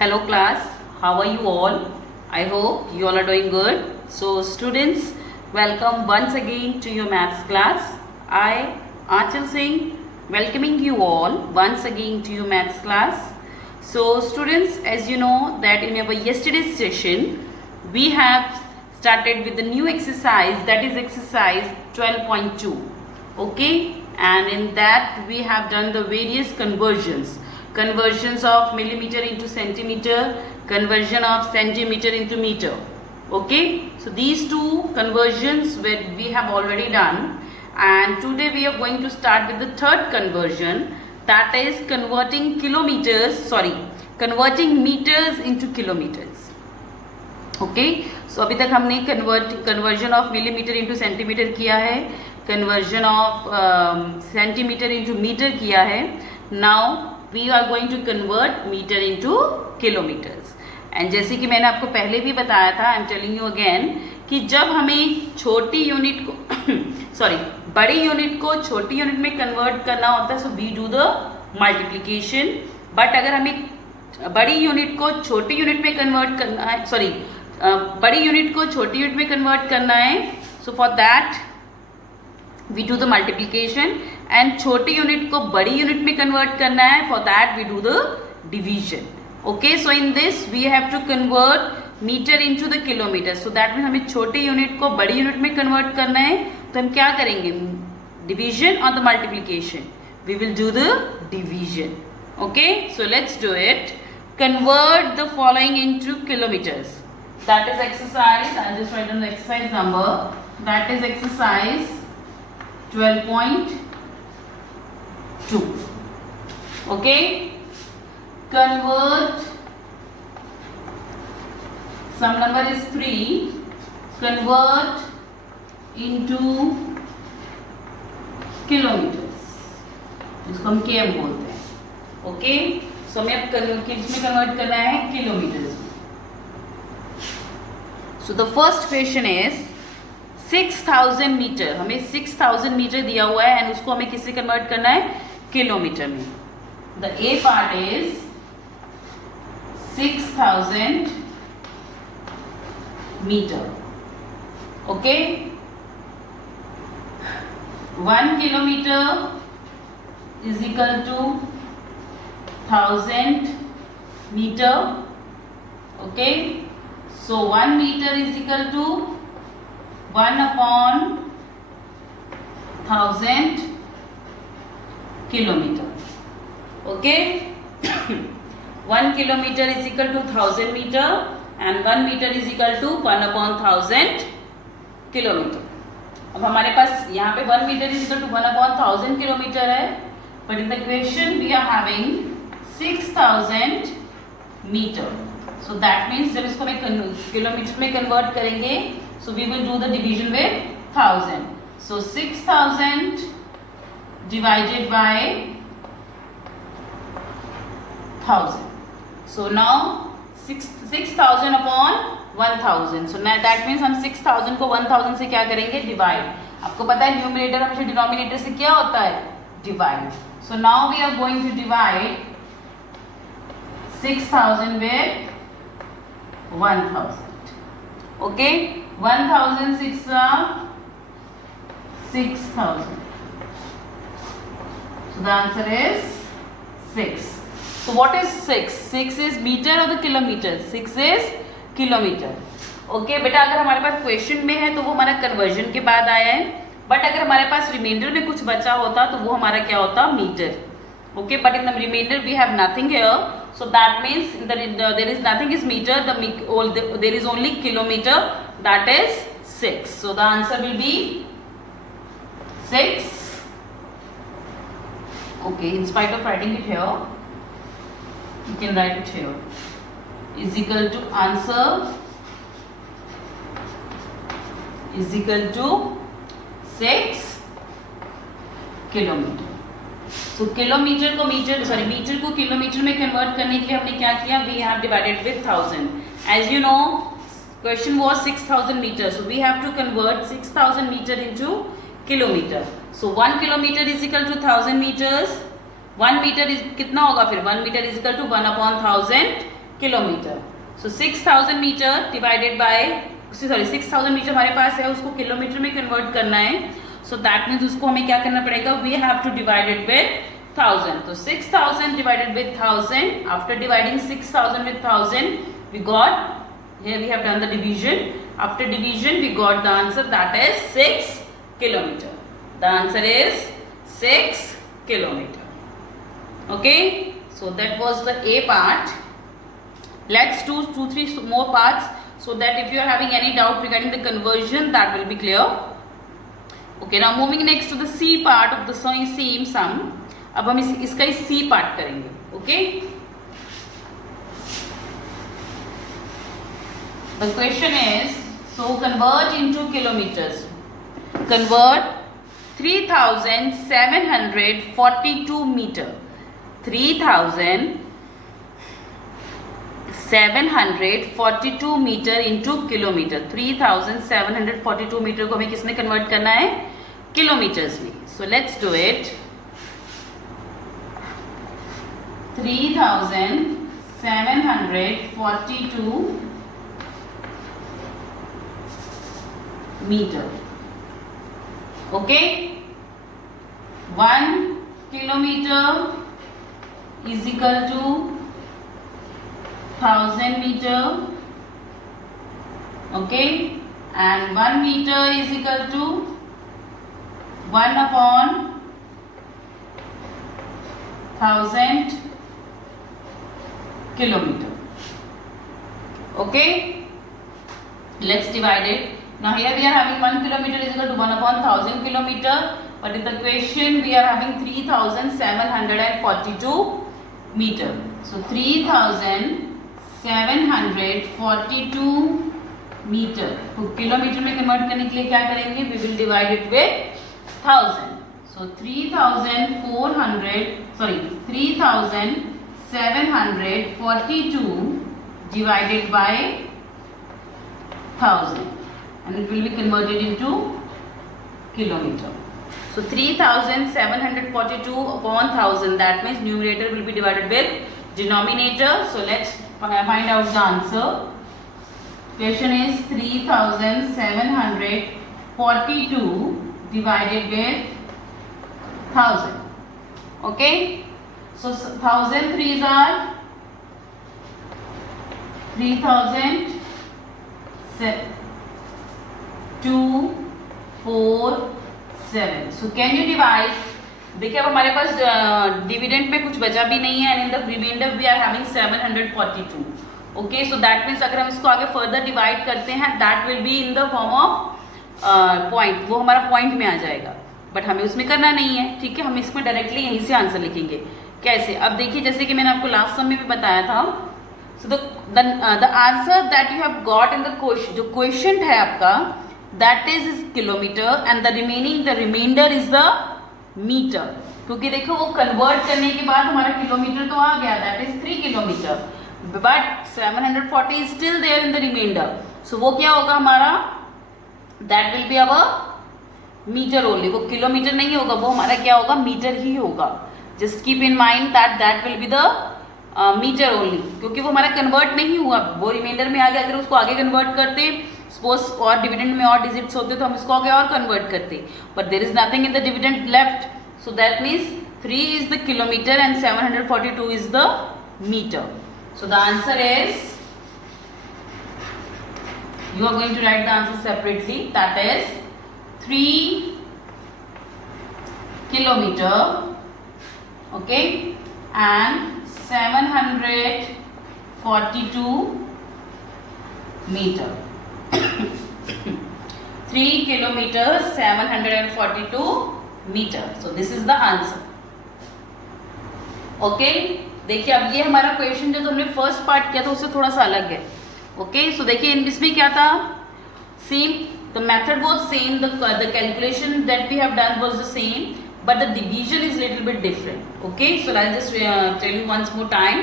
Hello class, how are you all? I hope you all are doing good. So students, welcome once again to your maths class. I, Achal Singh, welcoming you all once again to your maths class. So students, as you know that in our yesterday's session, we have started with the new exercise, that is exercise 12.2. Okay, and in that we have done the various conversions of millimeter into centimeter, conversion of centimeter into meter. Okay, so these two conversions we have already done, and today we are going to start with the third conversion, that is converting meters into kilometers. Okay so अभी तक हमने conversion of millimeter into centimeter किया है, conversion of centimeter into meter किया है. Now we are going to convert meter into kilometers. And जैसे कि मैंने आपको पहले भी बताया था, I am telling you again, कि जब हमें छोटी यूनिट को बड़ी यूनिट को छोटी यूनिट में कन्वर्ट करना होता है, so we do the multiplication. But अगर हमें बड़ी यूनिट को छोटी यूनिट में कन्वर्ट करना है, बड़ी यूनिट को छोटी यूनिट में कन्वर्ट करना है, so for that we do the multiplication. And छोटी यूनिट को बड़ी यूनिट में कन्वर्ट करना है, for that we do the division. Okay, so in this we have to convert meter into the kilometer. So that means हमें छोटी unit को बड़ी यूनिट में कन्वर्ट करना है, तो हम क्या करेंगे, डिवीजन और the multiplication, we will do the division. Okay, so let's do it. Convert the following into kilometers. That is exercise. I'll just write down the exercise number. That is exercise 12.2. Okay. Convert. Some number is 3. Convert into kilometers. इसको हम km बोलते हैं. Okay, सो हमें अब किस में convert करना है, किलोमीटर्स में. So the first question is 6000 meter. हमें 6000 मीटर दिया हुआ है एंड उसको हमें किससे कन्वर्ट करना है, किलोमीटर में. The A part is 6000 meter. Okay, 1 kilometer is equal to 1000 meter. Okay, so 1 meter is equal to 1 upon 1000 kilometer. Okay, 1 kilometer is equal to 1000 meter and 1 meter is equal to 1 upon 1000 kilometer. अब हमारे पास यहाँ पे 1 meter is equal to 1 upon 1000 kilometer है, but in the question we are having 6000 meter. So that means जब इसको मैं kilometer में convert करेंगे, so we will do the division with 1000. So 6000 divided by 1000. So now 6000 upon 1000. So that means हम 6000 को 1000 से क्या करेंगे, डिवाइड. आपको पता है न्यूमरेटर हमेशा डिनोमिनेटर से क्या होता है, divide. So now we are going to divide 6000 with 1000. Okay, 1000 6 are 6000. So the answer is 6. So what is 6? 6 is meter or the kilometer? 6 is kilometer. Okay, बेटा अगर हमारे पास क्वेश्चन में है तो वो हमारा कन्वर्जन के बाद आया है, बट अगर हमारे पास रिमाइंडर में कुछ बचा होता तो वो हमारा क्या होता, metre. Okay, but in the remainder we have nothing here, so that means there is nothing is meter, there is only kilometer, that is 6. So the answer will be 6. Okay, in spite of writing it here, you can write it here, is equal to answer is equal to 6 kilometer. So kilometer को meter को kilometer में convert करने के लिए हमने क्या किया, we have divided with 1000. As you know question was 6000 meter, so we have to convert 6000 meter into kilometer. So 1 kilometer is equal to 1000 meters. 1 meter कितना होगा फिर, 1 meter is equal to 1 upon 1000 kilometer. So 6000 meter divided by 6000 meter हमारे पास है, उसको kilometre में convert करना है. So that means उसको हमें क्या करना पड़ेगा, we have to divide it with 1000. तो 6000 divided with 1000. After dividing 6000 with 1000, we got, here we have done the division. After division, we got the answer, that is 6 kilometer. The answer is 6 kilometer. Okay, so that was the A part. Let's do 2-3 more parts so that if you are having any doubt regarding the conversion, that will be clear. Okay, now moving next to the C part of the same sum. अब हम इसका C part करेंगे. Okay, the question is, so convert into kilometers. Convert 3742 meter, 3742 meter into kilometer. 3742 meter को हमें किसमें convert करना है, kilometers में. So let's do it. 3742 meter. Okay, 1 kilometer is equal to 1000 meter. Okay, and 1 meter is equal to 1 upon 1000 kilometer. Okay, let's divide it. Now here we are having 1 kilometer is equal to 1 upon 1000 kilometer, but in the question we are having 3742 meter. So 3742 meter को kilometer में convert करने के लिए क्या करेंगे, we will divide it with 1000. So 3742 divided by 1000, and it will be converted into kilometer. So 3742 upon 1000, that means numerator will be divided with denominator. So let's find out the answer. Question is 3742 divided with 1000. Okay, so 1000 threes are 3000, 2, 4, 7. So can you divide? देखिए अब हमारे पास dividend में कुछ बचा भी नहीं है, and in the reminder we are having 742. Okay, so that means अगर हम इसको आगे फर्दर डिवाइड करते हैं, that will be in the form of point, वो हमारा पॉइंट में आ जाएगा, बट हमें उसमें करना नहीं है. ठीक है, हम इसमें डायरेक्टली यहीं से आंसर लिखेंगे. कैसे, अब देखिए जैसे कि मैंने आपको लास्ट सम में भी बताया था. So the answer that you have got in the question, जो क्वेश्चन है आपका, that is kilometer, and the reminder is the meter. क्योंकि देखो वो कन्वर्ट करने के बाद हमारा किलोमीटर तो आ गया, that is 3 kilometre, but 740 is still there in the remainder. So वो क्या होगा हमारा, that will be our metre only. वो किलोमीटर नहीं होगा, वो हमारा क्या होगा, मीटर ही होगा. Just keep in mind that will be the metre only, क्योंकि वो हमारा कन्वर्ट नहीं हुआ, वो रिमाइंडर में आ गया. अगर उसको आगे कन्वर्ट करते, सपोज और डिविडेंड में और डिजिट्स होते तो हम इसको आगे और कन्वर्ट करते, but there is nothing in the dividend left. So that means 3 is the kilometer and 742 is the meter. So the answer is, you are going to write the answer separately, that is 3 kilometer, okay, and 742 meter. 3 kilometer 742 meter. So this is the answer. Okay, देखिए अब ये हमारा question जो हमने first part किया था उससे थोड़ा सा अलग है. ओके, सो देखिए इसमें क्या था, same, the method was same, the calculation that we have done was the same, but the division is little bit different. Okay, so I just tell you once more time.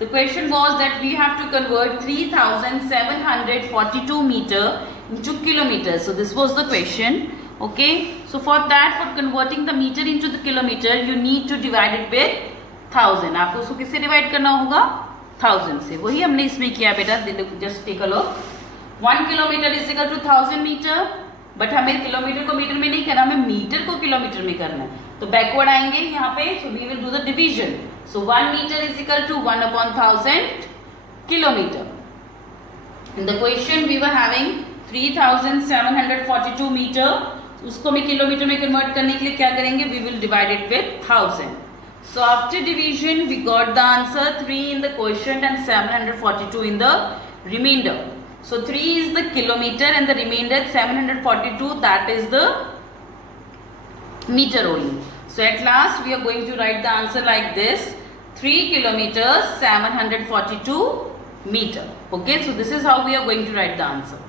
The question was that we have to convert 3742 meter into kilometers. So this was the question. Okay, so for that, for converting the meter into the kilometer, you need to divide it with 1000. आपको उसको किससे divide करना होगा, 1000 से, वही हमने इसमें किया बेटा. Just take a look. 1 kilometer is equal to 1000 meter. But हमें किलोमीटर को मीटर में नहीं करना, हमें मीटर को किलोमीटर में करना है. तो बैकवर्ड आएंगे यहाँ पे. So we will do the division. So 1 meter is equal to 1/1000 kilometer. In the question we were having 3742 meter. उसको हमें किलोमीटर में कन्वर्ट करने के लिए क्या करेंगे? We will divide it with 1000. So after division we got the answer 3 in the quotient and 742 in the remainder. So 3 is the kilometer and the remainder 742, that is the meter only. So at last we are going to write the answer like this: 3 kilometers 742 meter. Okay, so this is how we are going to write the answer.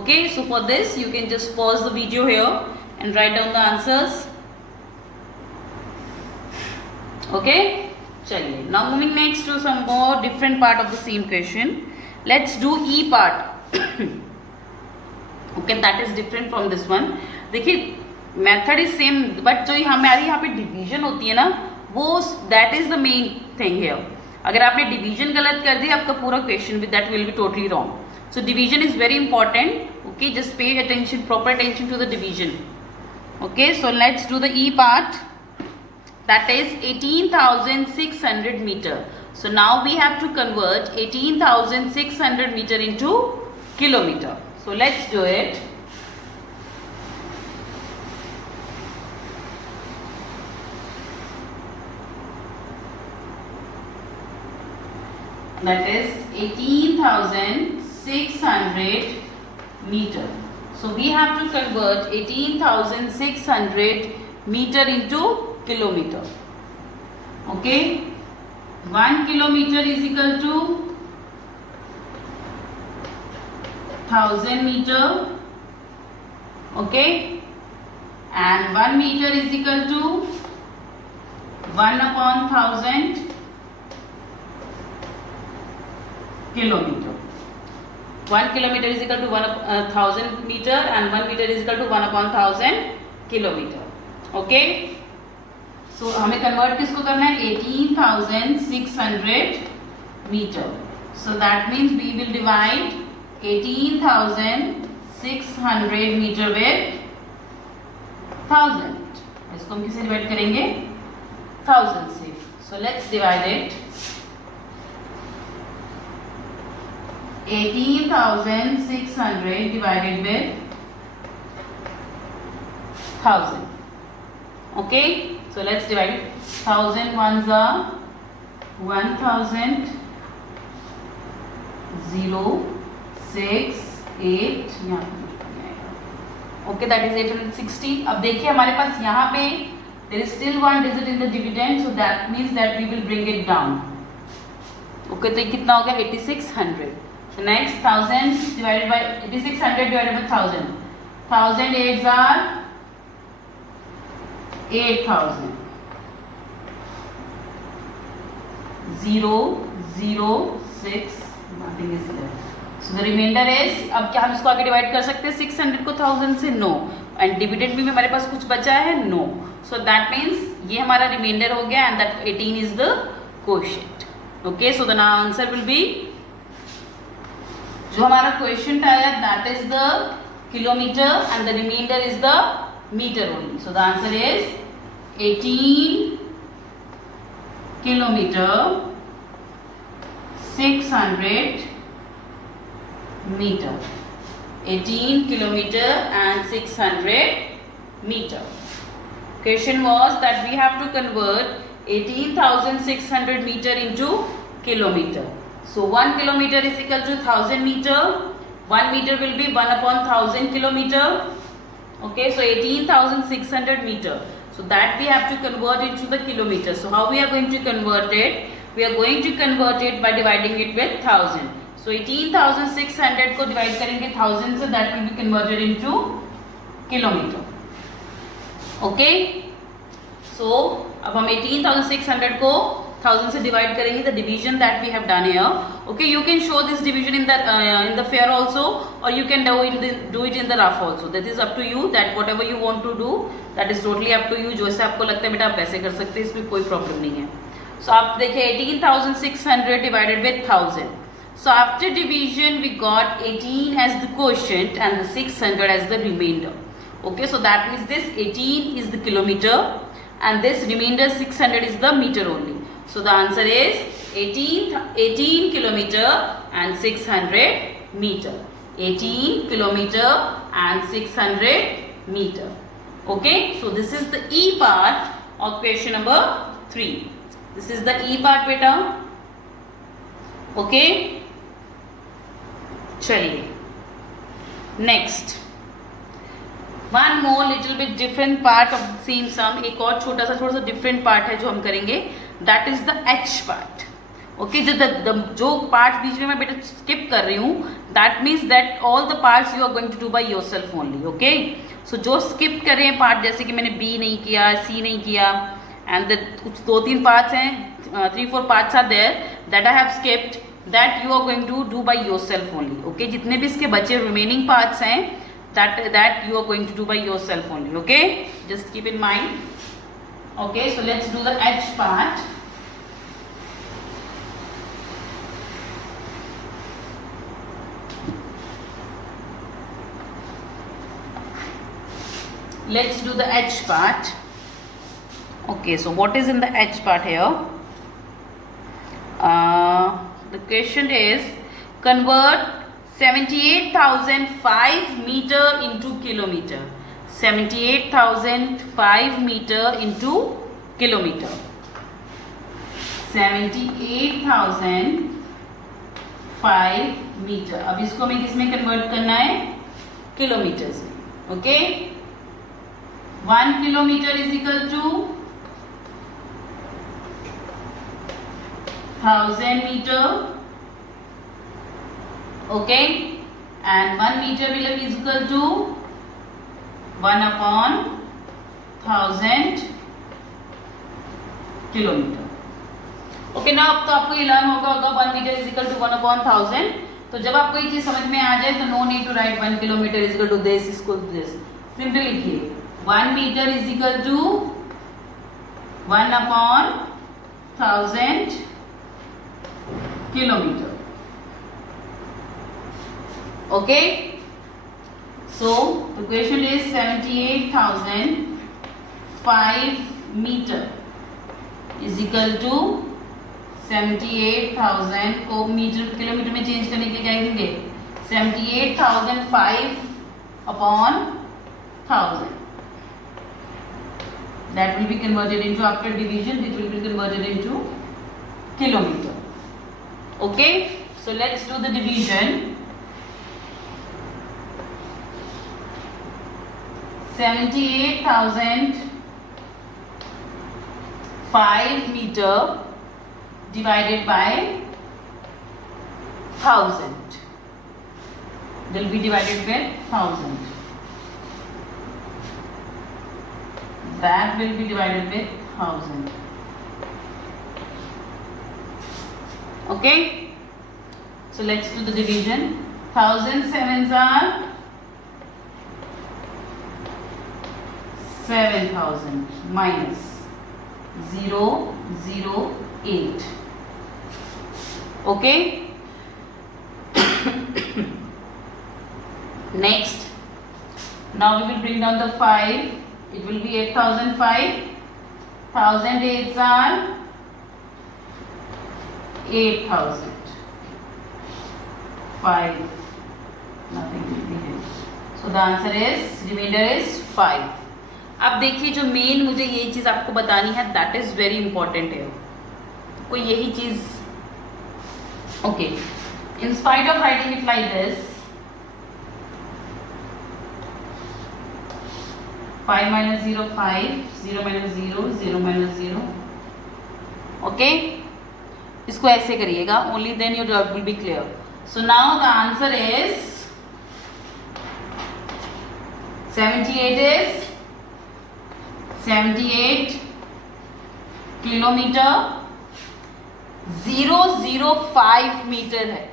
Okay, so for this you can just pause the video here and write down the answers. Okay, चलिए. Now moving next to some more different part of the same question. Let's do E part. Okay, that is different from this one. देखिए method is same, but जो हमारी यहाँ पे division होती है ना, वो that is the main thing here. अगर आपने division गलत कर दी, आपका पूरा question that will be totally wrong. So division is very important. Okay, just pay attention, proper attention to the division. Okay, so let's do the E part. That is 18,600 meter. So now we have to convert 18,600 meter into kilometer. So let's do it. That is 18,600 meter. So we have to convert 18,600 meter into kilometer. Okay, 1 kilometer is equal to 1000 meter. Okay, and 1 meter is equal to 1/1000 kilometer. 1 kilometer is equal to 1,000 meter and 1 meter is equal to 1/1000 kilometer. Okay, so हमें convert किसको करना है? 18,600 meter. So that means we will divide 18,600 meter with 1000. इसको हम किससे divide करेंगे? 1000 से. So let's divide it. 18,600 divided with 1000. Okay, so let's divide it. 1000 ones are 1000, 0, 6, 8. Okay, that is 860. अब देखिए हमारे पास यहाँ पे there is still one digit in the dividend, so that means that we will bring it down. Okay, तो ये कितना हो गया? 8600. So next 1000 divided by 8600 divided by 1000. 1000 8s are 8,000. 0, 0, 6, nothing is there. So the remainder is, अब क्या हम इसको आगे डिवाइड कर सकते हैं 600 को 1000 से? नो. एंड डिविडेंड भी हमारे पास कुछ बचा है? नो. सो दैट मीन्स ये हमारा रिमाइंडर हो गया and that 18 is the quotient. Okay, so the answer will be, जो हमारा क्वेश्चन आया that is the kilometer and the reminder is the metre only. So the answer is 18 kilometer 600 meter. 18 kilometer and 600 meter. Question was that we have to convert 18,600 meter into kilometer. So 1 kilometer is equal to 1000 meter. 1 meter will be 1/1000 kilometer. Okay, so 18,600 meter. So that we have to convert into the kilometer. So how we are going to convert it? We are going to convert it by dividing it with 1000. So 18,600 को divide करेंगे 1000 से, that will be converted into kilometer. Okay. So अब हम 18,600 को 1000 से divide करेंगे, the division that we have done here. Okay, you can show this division in the fair also, or you can do it in the rough also. That is up to you. That whatever you want to do, that is totally up to you. जो ऐसे आपको लगता है बेटा आप वैसे कर सकते हैं, इसमें कोई प्रॉब्लम नहीं है. So after देखिए 18,600 divided with 1000. So after division we got 18 as the quotient and the 600 as the remainder. Okay, so that means this 18 is the kilometer and this remainder 600 is the meter only. So the answer is 18 kilometer and 600 meter. 18 kilometer and 600 meter. Okay, so this is the E part of question number 3. This is the E part beta. Okay, चलिए next one more little bit different part of same sum. एक और छोटा सा थोड़ा सा different part है जो हम करेंगे, that is the H part. Okay, जो part बीच में मैं बेटा skip कर रही हूँ, that means that all the parts you are going to do by yourself only. Okay, so जो skip कर रहे हैं part, जैसे कि मैंने B नहीं किया, C नहीं किया, and the कुछ 2-3 parts हैं, 3-4 parts are there that I have skipped, that you are going to do by yourself only. Okay, जितने भी इसके बचे remaining parts हैं, that you are going to do by yourself only. Okay, just keep in mind. Okay, so let's do the H part. Let's do the H part. Okay, so what is in the H part here? The question is convert 78,005 meter into kilometer. 78,005 meter into kilometer. 78,005 meter. अब इसको हमें किस में convert करना है? Kilometers में. Okay, 1 kilometer is equal to 1000 meter. Okay, and 1 meter will be equal to 1/1000 kilometer. Okay, now अब तो आपको ये लर्न होगा 1 meter is equal to 1/1000. तो जब आपको ये चीज समझ में आ जाए तो no need to write 1 kilometer is equal to this, इसको this, सिंपली लिखिए 1 meter is equal to 1/1000 kilometer. Okay, so the question is 78,005 meter is equal to 78,000 को मीटर किलोमीटर में चेंज करने के लिए क्या करेंगे? 78,005/1000. That will be converted into, after division it will be converted into kilometer. Okay, so let's do the division. 78,005 meter divided by 1000 will be divided with 1000. That will be divided with 1000. Okay, so let's do the division. 1000 sevens are 7,000 minus 008. Okay, next now we will bring down the 5. It will be 8,005. 1000 8s are 8,000. 5, nothing will be here. So the answer is, remainder is 5. अब देखिए जो main मुझे ये चीज़ आपको बतानी है, that is very important है. कोई यही चीज़, okay, in spite of writing it like this, 5 minus 0 5, 0 minus 0 0 minus 0. Okay, इसको ऐसे करिएगा, only then your doubt will be clear. So now the answer is 78 is 78 kilometer 005 meter है.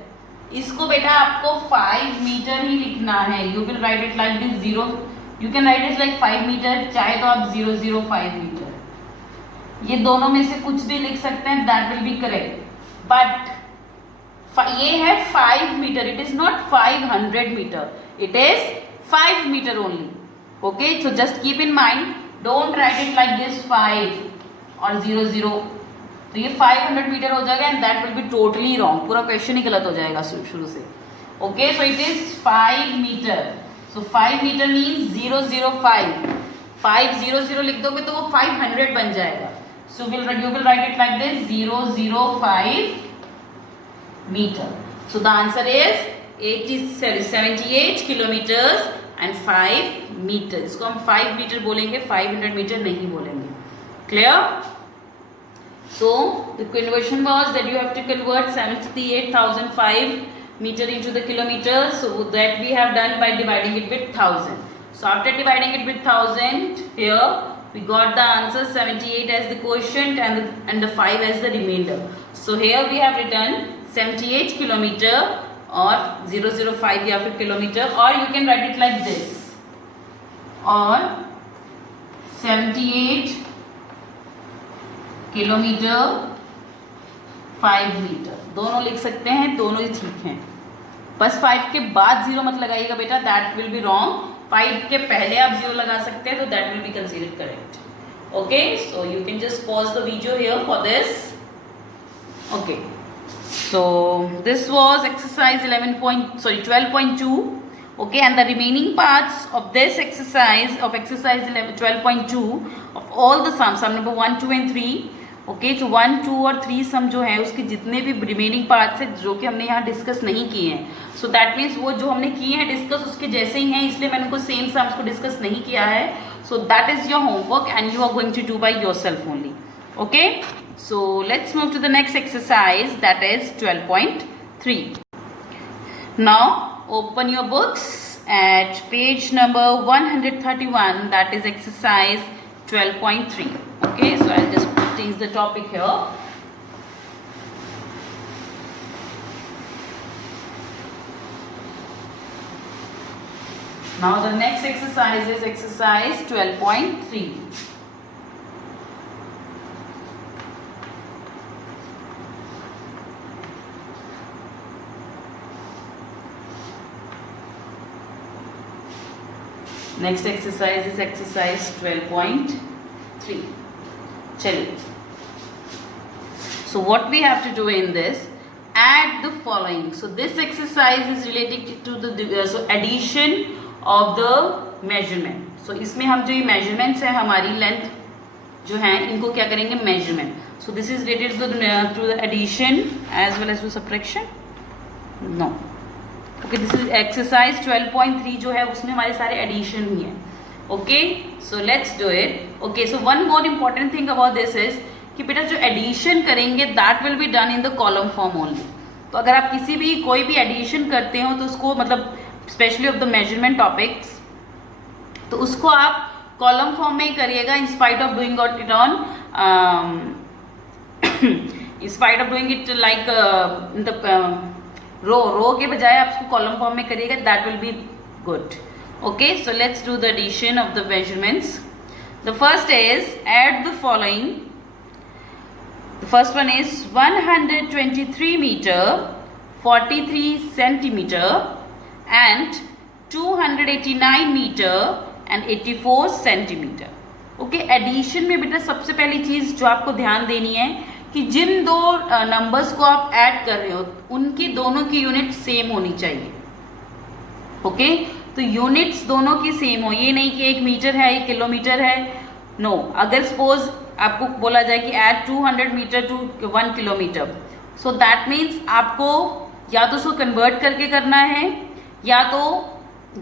इसको बेटा आपको 5 मीटर ही लिखना है. You will write it like this 0, you can write it like 5 meter, चाहे तो आप 005 मीटर. ये दोनों में से कुछ भी लिख सकते हैं, that will be correct, but ये है 5 meter, it is not 500 meter, it is 5 meter only. Okay, so just keep in mind, don't write it like this 5 और 0 0, तो ये 500 मीटर हो जाएगा and that will be totally wrong, पूरा question ही गलत हो जाएगा शुरू से. Okay, so it is 5 meter, so 5 meter means 005, 500 लिख दोगे तो वो 500 बन जाएगा. So you will write it like this 005 meter. So the answer is 78 kilometers and 5 meters. इसको हम 5 मीटर बोलेंगे, 500 मीटर नहीं बोलेंगे. Clear? So the conversion was that you have to convert 78,005 meter into the kilometer. So that we have done by dividing it with 1000. So after dividing it with 1000, here we got the answer 78 as the quotient and the 5 as the remainder. So here we have written 78 kilometer or 005 या फिर kilometer, or you can write it like this, or 78 kilometer 5 meter, दोनों लिख सकते हैं, दोनों ही ठीक हैं. बस 5 के बाद 0 मत लगाइएगा बेटा, that will be wrong. 5 के पहले आप 0 लगा सकते हैं तो that will be considered correct. Okay, so you can just pause the video here for this. Okay. So this was exercise 12.2. Okay, and the remaining parts of this exercise, of exercise 12.2, of all the sums, sum number 1, 2 and 3. Okay, so 1, 2 और 3 सम जो है उसके जितने भी remaining parts हैं जो कि हमने यहाँ डिस्कस नहीं किए हैं, सो दैट मीन्स वो जो हमने किए हैं डिस्कस उसके जैसे ही हैं, इसलिए मैंने उनको सेम सम्स को डिस्कस नहीं किया है. So that is your homework and you are going to do by yourself only. Okay, so let's move to the next exercise, that is 12.3. Now open your books at page number 131, that is exercise 12.3. Okay, so I'll just change the topic here. Now the next exercise is exercise 12.3. Next exercise is exercise 12.3. चलिए, so what we have to do in this, add the following. So this exercise is related to the so addition of the measurement. So इसमें हम जो ये measurements है, हमारी length जो है इनको क्या करेंगे, measurement. So this is related to the addition as well as to subtraction. No. Okay, this is exercise 12.3 जो है उसमें हमारे सारे एडिशन ही हैं. Okay, so let's do it. Okay, so one more important thing about this is कि बेटा जो addition करेंगे that will be done in the column form only. तो अगर आप किसी भी कोई भी एडिशन करते हो तो उसको मतलब specially of the measurement topics, तो उसको आप कॉलम फॉर्म में ही करिएगा in spite of doing it on in spite of doing it like in the row के बजाय आप उसको कॉलम फॉर्म में करिएगा, that will be good. Okay, so let's do the addition of the measurements. The first is add the following. The first one is 123 meter 43 centimeter and 289 metre and 84 centimetre. Okay, addition में बेटा सबसे पहली चीज़ जो आपको ध्यान देनी है कि जिन दो नंबर्स को आप ऐड कर रहे हो उनकी दोनों की यूनिट सेम होनी चाहिए. ओके, तो यूनिट्स दोनों की सेम हो, ये नहीं कि एक मीटर है एक किलोमीटर है. नो, अगर सपोज आपको बोला जाए कि add 200 meter to 1 kilometer, so that means आपको या तो उसको कन्वर्ट करके करना है या तो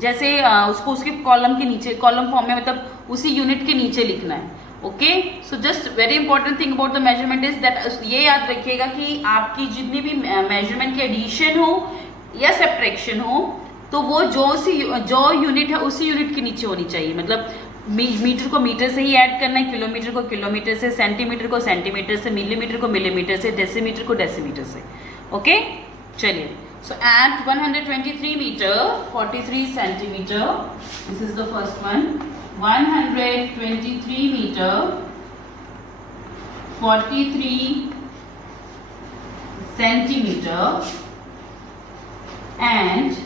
जैसे उसको उसके कॉलम के नीचे, कॉलम फॉर्म में मतलब उसी यूनिट के नीचे लिखना है. Okay, so just very important thing about the measurement is that ये याद रखिएगा कि आपकी जितनी भी मेजरमेंट की एडिशन हो या सब्ट्रैक्शन हो तो वो जो यूनिट है उसी यूनिट के नीचे होनी चाहिए. मतलब मीटर को मीटर से ही ऐड करना है, किलोमीटर को किलोमीटर से, सेंटीमीटर को सेंटीमीटर से, मिलीमीटर को मिलीमीटर से, डेसीमीटर को डेसीमीटर से. ओके, चलिए. So add 123 meter 43 centimeter. This is the first one. 123 meter 43 centimeter and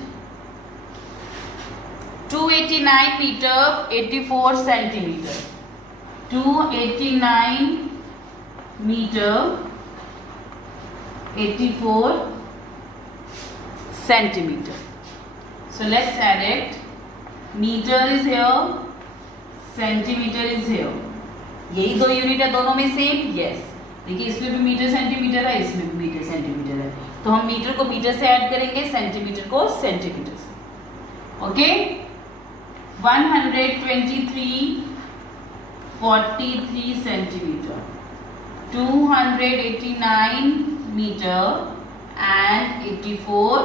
289 meter 84 centimeter. 289 meter 84 centimeter. So let's add it. Meter is here, centimeter is here. यही दो unit है दोनों में same. Yes, देखिए इसमें भी मीटर सेंटीमीटर है, इसमें भी मीटर सेंटीमीटर है. तो हम मीटर को मीटर से ऐड करेंगे, सेंटीमीटर को सेंटीमीटर से. Okay. 123 centimeter, 289 meter and 84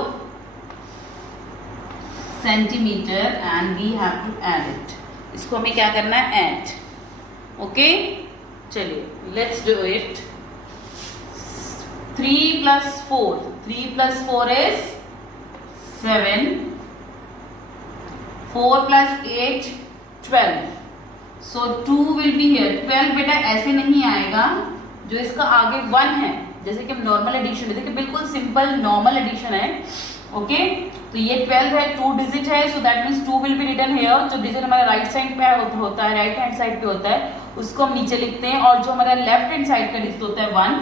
centimeter and we have to add it. इसको हमें क्या करना है? ऐड. ओके, चलिए let's do it. 3 plus 4. 3 plus 4 is 7. 4 plus 8 12. So 2 will be here. 12 बेटा ऐसे नहीं आएगा, जो इसका आगे 1 है, जैसे कि हम नॉर्मल एडिशन, देखिए बिल्कुल सिंपल नॉर्मल एडिशन है. ओके, तो ये 12 है, 2 डिजिट है, so that means 2 will be written here. जो डिजिट हमारा राइट साइड पे होता है, राइट हैंड साइड पे होता है, उसको हम नीचे लिखते हैं, और जो हमारा लेफ्ट हैंड साइड का डिजिट होता है 1,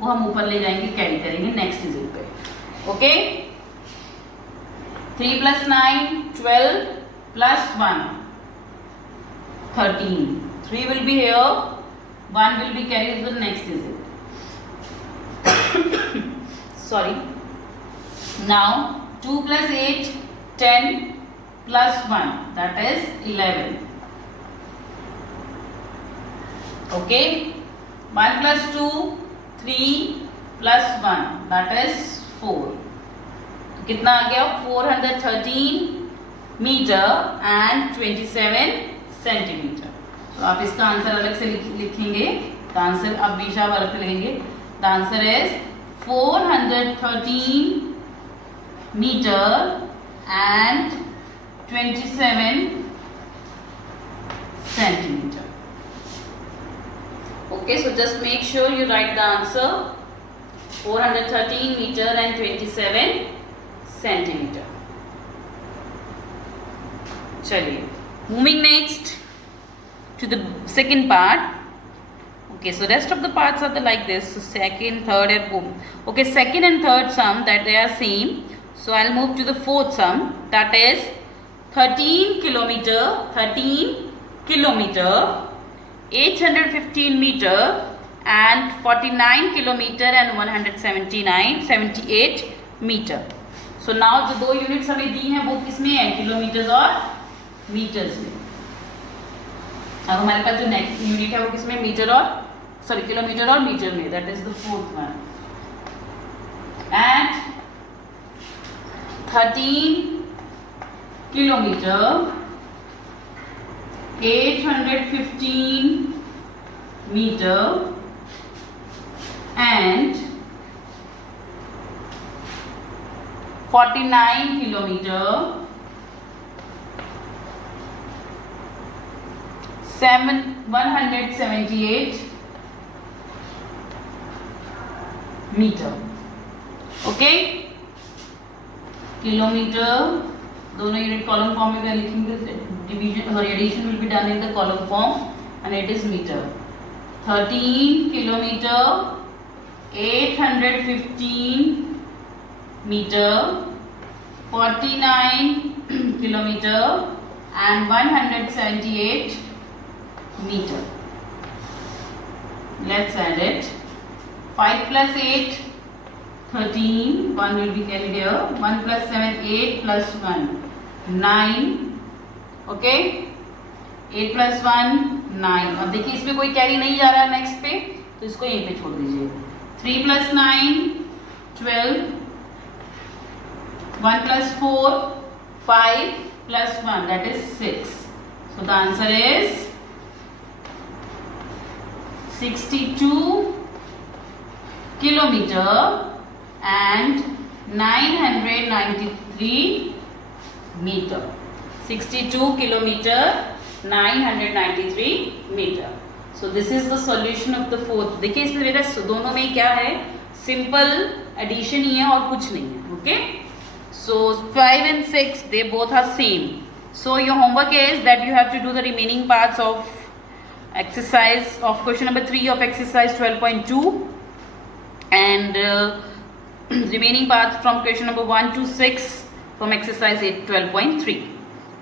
वो हम ऊपर ले जाएंगे, कैरी करेंगे नेक्स्ट डिजिट पे. Okay. 3 plus 9 12 plus 1 13. 3 will be here, 1 will be carried to the next digit. Sorry. Now 2 plus 8 10 plus 1, that is 11. Okay. 1 plus 2 3 plus 1, that is 4. कितना आ गया? 413 मीटर एंड 27 सेंटीमीटर. तो आप इसका आंसर अलग से लिखेंगे. द आंसर आप बेशा अलग से लिखेंगे. The answer is 413 meter and 27 centimeter. Okay, so just make sure you write the answer. 413 meter and 27 centimeter. चलिए, moving next to the second part. Okay, so rest of the parts are like this. So second, third and boom. Okay, second and third sum that they are same. So I'll move to the fourth sum, that is 13 kilometer, 815 meter and 49 kilometer and 78 meter. So now जो दो units हमें दी हैं वो किसमें है? Kilometres और metres में. अब हमारे पास जो नेक्स्ट यूनिट है वो किसमें? मीटर और किलोमीटर और मीटर में. That is the fourth one. And 13 kilometer 815 meter and 49 kilometer 178 meter. Okay, kilometer दोनों यूनिट कॉलम फॉर्म में लिखेंगे. Division sorry addition will be done in the column form and it is meter. 13 kilometer 815 meter, 49 kilometer and 178 meter. Let's add it. 5 plus 8 13, 1 will be carried here. 1 plus 7 8 plus 1 9. Okay, 8 plus 1 9. अब देखिए इसमें कोई carry नहीं जा रहा है next पे, तो इसको यहीं पे छोड़ दीजिए. 3 plus 9 12. 1 plus 4 5 plus 1, that is 6. So the answer is 62 kilometer and 993 meter. 62 kilometer 993 meter. So this is the solution of the fourth. देखिए इसमें मेरा दोनों में क्या है, सिंपल एडिशन ही है और कुछ नहीं है. Okay, so 5 and 6 they both are same. So your homework is that you have to do the remaining parts of exercise of question number 3 of exercise 12.2 and remaining parts from question number 1 to 6 from exercise 12.3.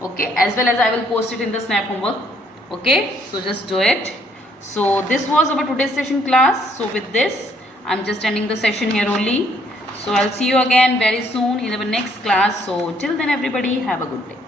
Okay, as well as I will post it in the snap homework. Okay, so just do it. So this was our today's session class. So with this I'm just ending the session here only. So I'll see you again very soon in our next class. So till then everybody have a good day.